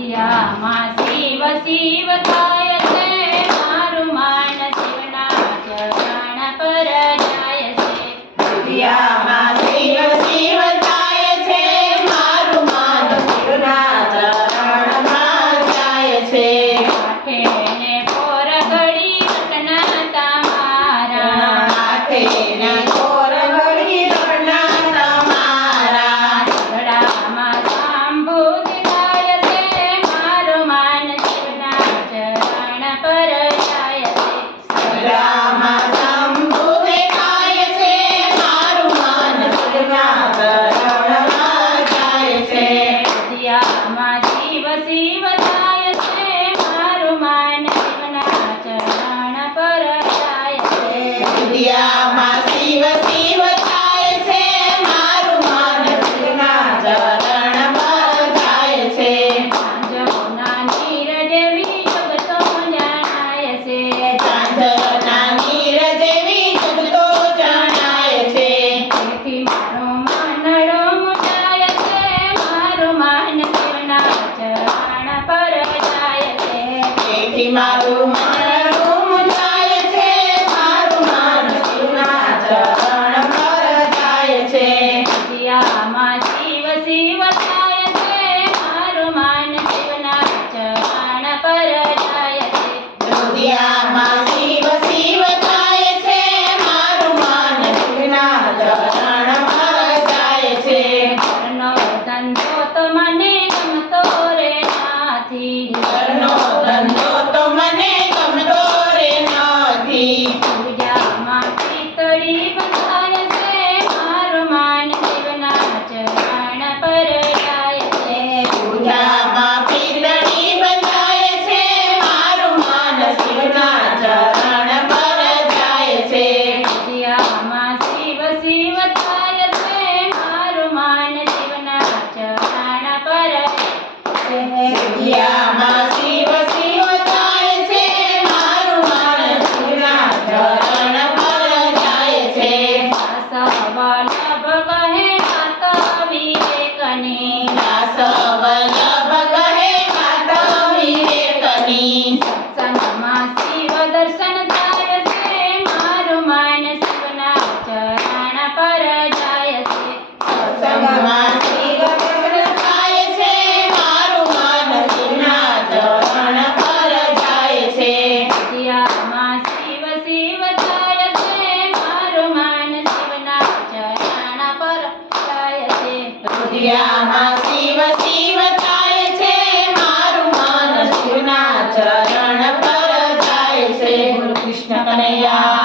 માસી આ માસી વસી શિવતાય છે મારું માનવના ચરણ પર જાય છે. Fatima mind. સવલભ કહે માતા વીરે કનૈયા સવલભ કહે માતા વીરે કનૈયા સત્સંગમાં શિવ દર્શન થાય છે મારું માન સપના ચરણ પર જાય છે સત્સંગમાં મોઢિયામાં શિવ શિવ થાય છે. મારું મન શિવના ચરણ પર જાય છે. કૃષ્ણ કનૈયા